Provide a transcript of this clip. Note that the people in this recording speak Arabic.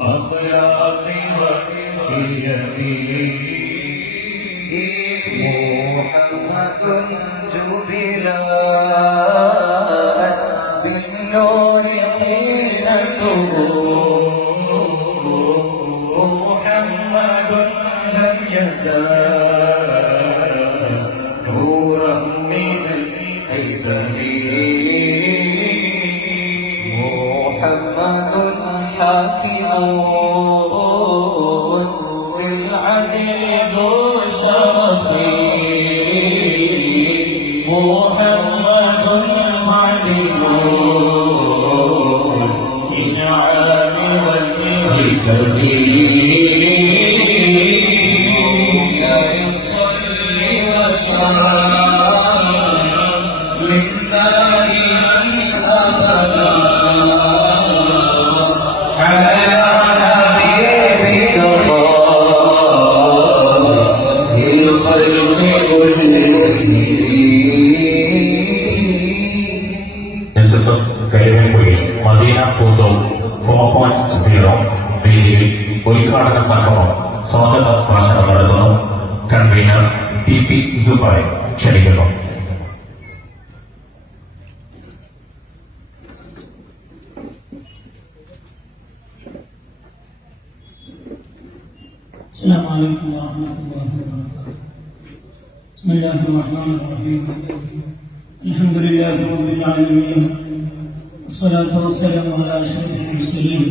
أخلاقي وشيتي محمد جبلت بالنور قيلته محمد لم يزال نورا من الهيثم محمد حاكم بالعدل ذو شرف محمد معلم إنعام والإهتم لا يصلي وسلم മദീന Poothole four point zero വേദിയിൽ ഉദ്ഘാടന സംഗമം സ്വാഗത ഭാഷണം നടത്തുന്നു കൺവീനർ ടി പി സുബായ് ക്ഷണിക്കുന്നു السلام عليكم ورحمة الله وبركاته بسم الله الرحمن الرحيم. الحمد لله رب العالمين. والصلاة والسلام على أشرف المرسلين.